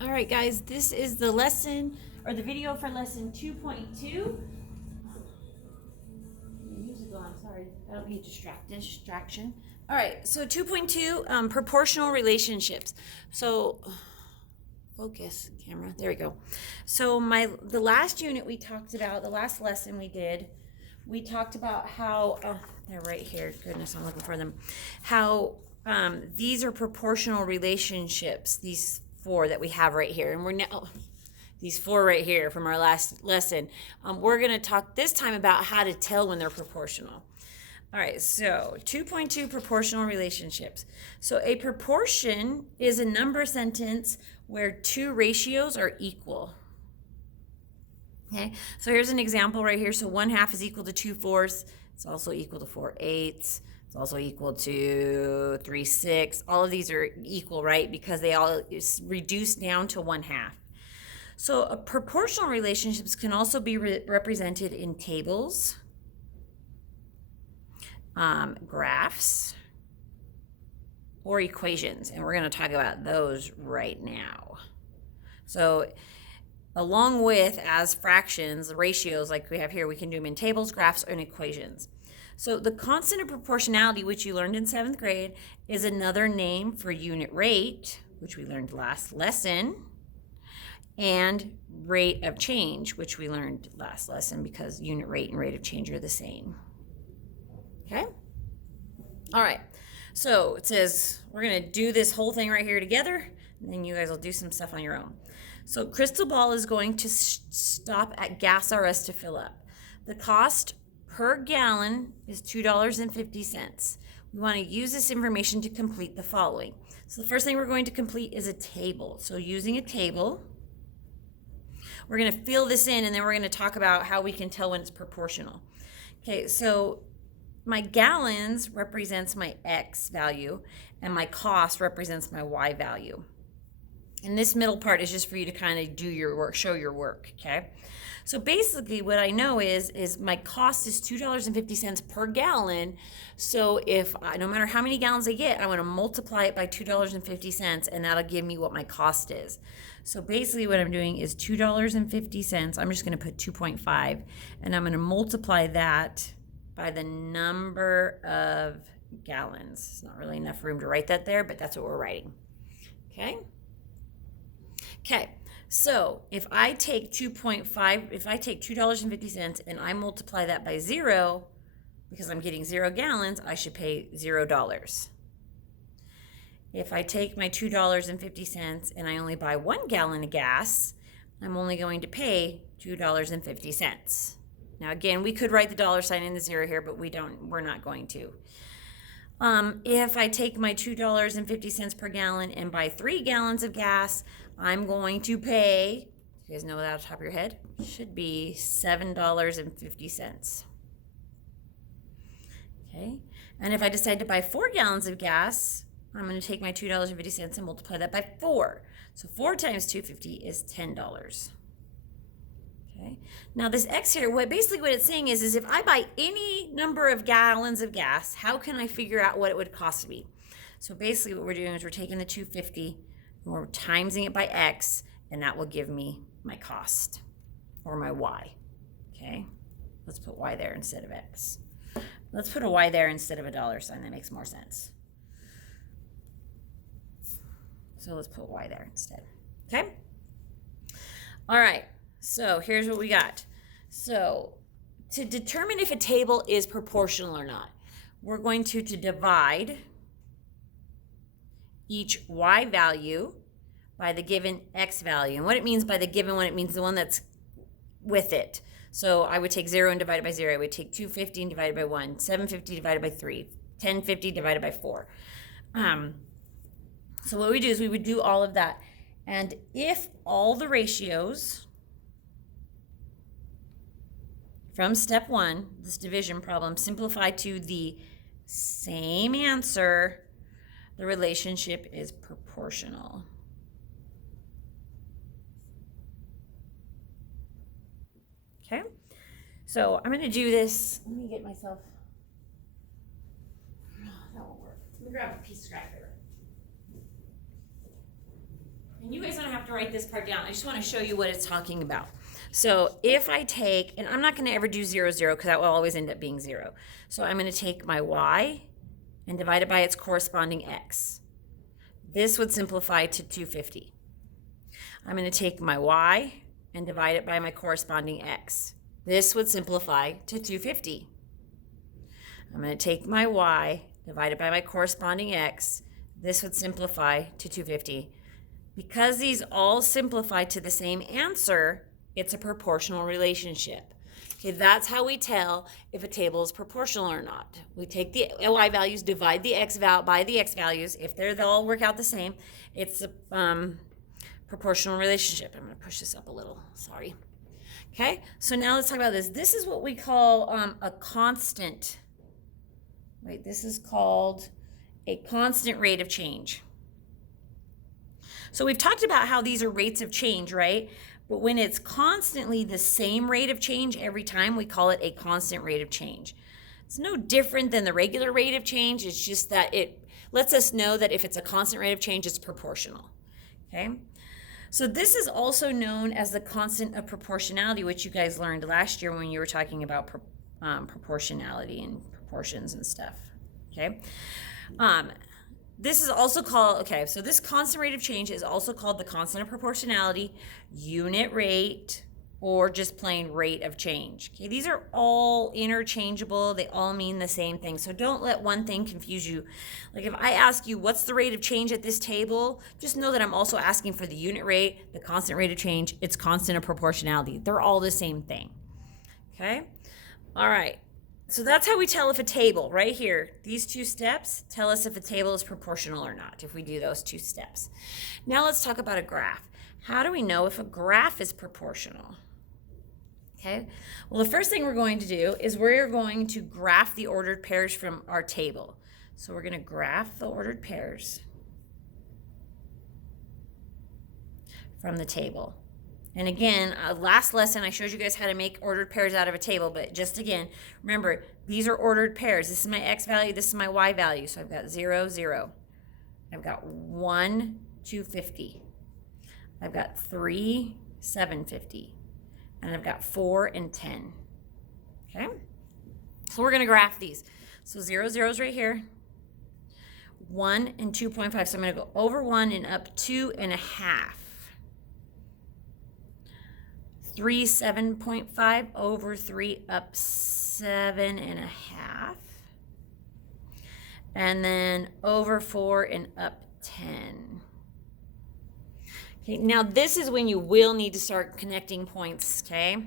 All right, guys, this is the lesson or the video for lesson 2.2. Music on, sorry. That'll be a distraction. All right, so 2.2, proportional relationships. So focus camera. There we go. So the last unit we talked about, the last lesson we talked about how they're right here. Goodness, I'm looking for them. How these are proportional relationships. These four that we have right here, and we're now these four right here from our last lesson. We're going to talk this time about how to tell when they're proportional. All right, so 2.2 proportional relationships. So a proportion is a number sentence where two ratios are equal. Okay, so here's an example right here. So 1/2 is equal to 2/4. It's also equal to 4/8. It's also equal to 3/6. All of these are equal, right? Because they all is reduced down to 1/2. So proportional relationships can also be represented in tables, graphs, or equations, and we're going to talk about those right now. So along with as fractions, ratios like we have here, we can do them in tables, graphs, and equations. So the constant of proportionality, which you learned in 7th grade, is another name for unit rate, which we learned last lesson, and rate of change, which we learned last lesson because unit rate and rate of change are the same. Okay? All right. So it says we're going to do this whole thing right here together, and then you guys will do some stuff on your own. So Crystal Ball is going to stop at Gas RS to fill up. The cost per gallon is $2.50. We want to use this information to complete the following. So the first thing we're going to complete is a table. So using a table, we're going to fill this in, and then we're going to talk about how we can tell when it's proportional. Okay, so my gallons represents my X value, and my cost represents my Y value. And this middle part is just for you to kind of do your work, show your work, okay? So basically what I know is my cost is $2.50 per gallon. So if no matter how many gallons I get, I want to multiply it by $2.50, and that'll give me what my cost is. So basically what I'm doing is $2.50. I'm just going to put 2.5, and I'm going to multiply that by the number of gallons. It's not really enough room to write that there, but that's what we're writing. Okay? Okay, so if I take 2.5, if I take $2.50 and I multiply that by 0, because I'm getting 0 gallons, I should pay $0. If I take my $2.50 and I only buy 1 gallon of gas, I'm only going to pay $2.50. Now again, we could write the dollar sign in the 0 here, but we're not going to. If I take my $2.50 per gallon and buy 3 gallons of gas, I'm going to pay, you guys know that off the top of your head, should be $7.50. Okay, and if I decide to buy 4 gallons of gas, I'm going to take my $2.50 and multiply that by 4. So 4 times $2.50 is $10. Okay. Now this X here, basically what it's saying is if I buy any number of gallons of gas, how can I figure out what it would cost me? So basically what we're doing is we're taking the 250 and we're timesing it by X, and that will give me my cost or my Y. Okay. Let's put Y there instead of X. Let's put a Y there instead of a dollar sign. That makes more sense. So let's put Y there instead. Okay. All right. So here's what we got. So to determine if a table is proportional or not, we're going to divide each Y value by the given X value. And what it means by the given one, it means the one that's with it. So I would take 0 and divide it by 0. I would take 250 and divide it by 1, 750 divided by 3, 1050 divided by 4. So what we do is we would do all of that. And if all the ratios from step 1, this division problem, simplify to the same answer, the relationship is proportional. Okay, so I'm going to do this. Let me get myself. That won't work. Let me grab a piece of scrap paper. And you guys don't have have to write this part down. I just want to show you what it's talking about. So if I take, and I'm not going to ever do 0, 0, because that will always end up being 0. So I'm going to take my y and divide it by its corresponding x. This would simplify to 250. I'm going to take my y and divide it by my corresponding x. This would simplify to 250. I'm going to take my y, divide it by my corresponding x. This would simplify to 250. Because these all simplify to the same answer, it's a proportional relationship. Okay, that's how we tell if a table is proportional or not. We take the y values, divide the x by the x values. If they all work out the same, it's a proportional relationship. I'm going to push this up a little. Sorry. Okay, so now let's talk about this. This is what we call a constant. Wait, this is called a constant rate of change. So we've talked about how these are rates of change, right? But when it's constantly the same rate of change every time, we call it a constant rate of change. It's no different than the regular rate of change. It's just that it lets us know that if it's a constant rate of change, it's proportional. Okay? So this is also known as the constant of proportionality, which you guys learned last year when you were talking about proportionality and proportions and stuff. Okay? This is also called, okay, so this constant rate of change is also called the constant of proportionality, unit rate, or just plain rate of change. Okay, these are all interchangeable. They all mean the same thing. So don't let one thing confuse you. Like if I ask you, what's the rate of change at this table? Just know that I'm also asking for the unit rate, the constant rate of change. It's constant of proportionality. They're all the same thing. Okay? All right. So that's how we tell if a table, right here, these two steps tell us if a table is proportional or not, if we do those two steps. Now let's talk about a graph. How do we know if a graph is proportional? Okay, well, the first thing we're going to do is we're going to graph the ordered pairs from our table. So we're going to graph the ordered pairs from the table. And again, last lesson, I showed you guys how to make ordered pairs out of a table, but just again, remember, these are ordered pairs. This is my x value, this is my y value. So I've got 0, 0. I've got 1, 250. I've got 3, 750. And I've got 4 and 10. Okay? So we're going to graph these. So 0, 0 is right here. 1 and 2.5. So I'm going to go over 1 and up 2.5. 3, 7.5 over 3 up 7.5. And then over 4 and up 10. Okay, now this is when you will need to start connecting points, okay?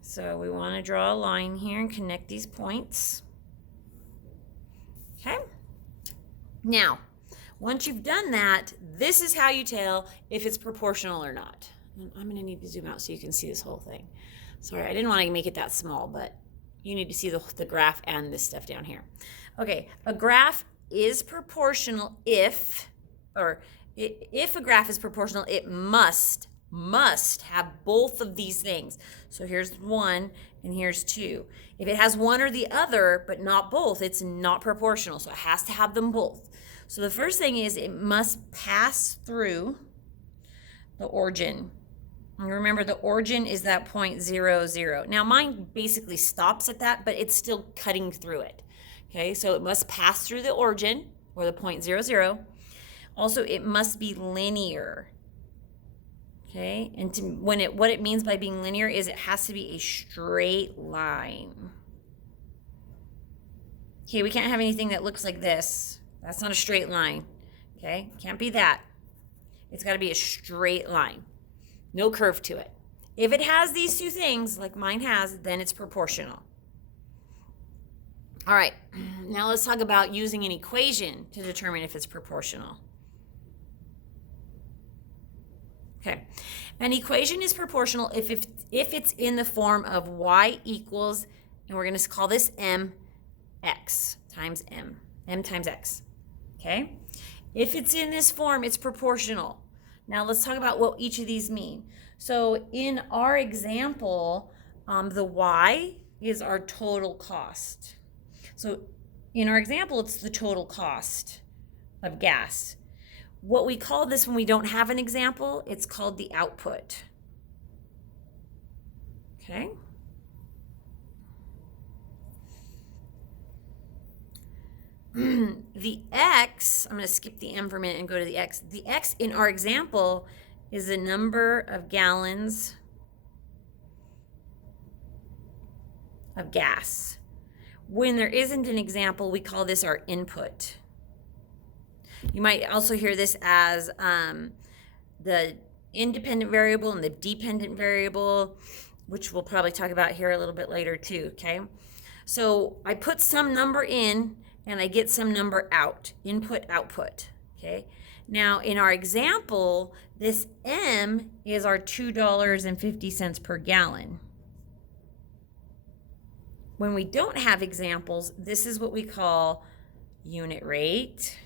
So we want to draw a line here and connect these points. Okay? Now, once you've done that, this is how you tell if it's proportional or not. I'm going to need to zoom out so you can see this whole thing. Sorry, I didn't want to make it that small, but you need to see the graph and this stuff down here. Okay, a graph is proportional if a graph is proportional, it must have both of these things. So here's 1 and here's 2. If it has one or the other, but not both, it's not proportional. So it has to have them both. So the first thing is it must pass through the origin. And remember, the origin is that point 0, 0. Now mine basically stops at that, but it's still cutting through it. Okay, so it must pass through the origin, or the point 0, 0. Also, it must be linear. Okay, and what it means by being linear is it has to be a straight line. Okay, we can't have anything that looks like this. That's not a straight line. Okay, can't be that. It's got to be a straight line. No curve to it. If it has these two things, like mine has, then it's proportional. All right, now let's talk about using an equation to determine if it's proportional. Okay, an equation is proportional if it's in the form of y equals, and we're going to call this mx times m times x. Okay, if it's in this form, it's proportional. Now let's talk about what each of these mean. So in our example, the y is our total cost. So in our example, it's the total cost of gas. what we call this when we don't have an example, it's called the output. Okay. The X, I'm going to skip the M for a minute and go to the X. The X in our example is the number of gallons of gas. When there isn't an example, we call this our input. You might also hear this as the independent variable and the dependent variable, which we'll probably talk about here a little bit later too, okay? So I put some number in and I get some number out, input, output, okay? Now in our example, this M is our $2.50 per gallon. When we don't have examples, this is what we call unit rate,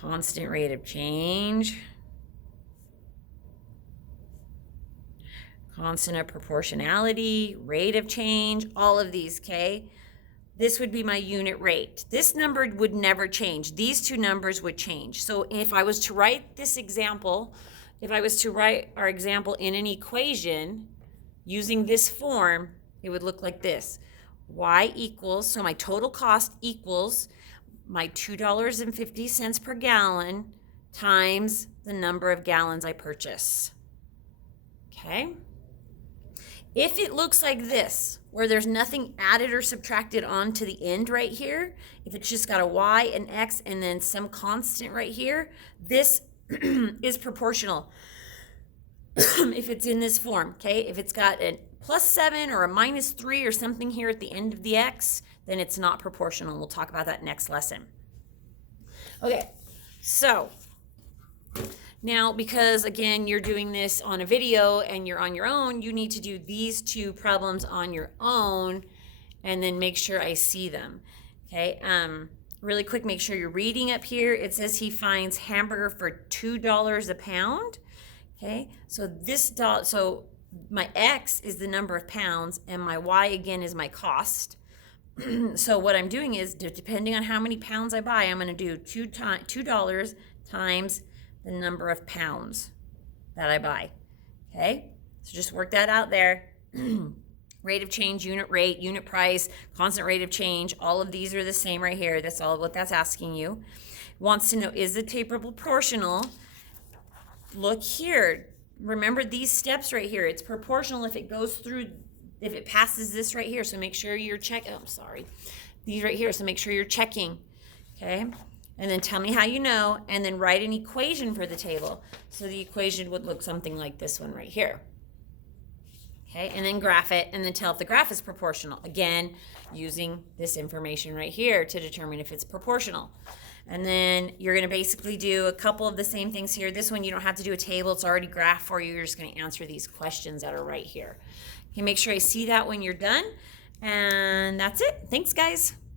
constant rate of change, constant of proportionality, rate of change, all of these, okay? This would be my unit rate. This number would never change. These two numbers would change. So if I was to write this example, if I was to write our example in an equation using this form, it would look like this. Y equals, so my total cost equals my $2.50 per gallon times the number of gallons I purchase. Okay? If it looks like this, where there's nothing added or subtracted onto the end right here, if it's just got a Y, an X, and then some constant right here, this is proportional. If it's in this form, okay? If it's got a +7 or a -3 or something here at the end of the X, then it's not proportional. We'll talk about that next lesson. Okay, so now, because again, you're doing this on a video and you're on your own, you need to do these two problems on your own and then make sure I see them. Okay, really quick, make sure you're reading up here. It says he finds hamburger for $2 a pound. Okay, so so my X is the number of pounds and my Y again is my cost. So what I'm doing is, depending on how many pounds I buy, I'm going to do $2 times the number of pounds that I buy. Okay, so just work that out there. Rate of change, unit rate, unit price, constant rate of change, all of these are the same right here. That's all what that's asking you. Wants to know, is the table proportional? Look here. Remember these steps right here. It's proportional if it goes through, if it passes this right here. So make sure you're checking. Oh, sorry. These right here. So make sure you're checking. Okay. And then tell me how you know, and then write an equation for the table. So the equation would look something like this one right here. Okay, and then graph it, and then tell if the graph is proportional. Again, using this information right here to determine if it's proportional. And then you're gonna basically do a couple of the same things here. This one, you don't have to do a table, it's already graphed for you. You're just gonna answer these questions that are right here. Okay, make sure I see that when you're done. And that's it. Thanks, guys.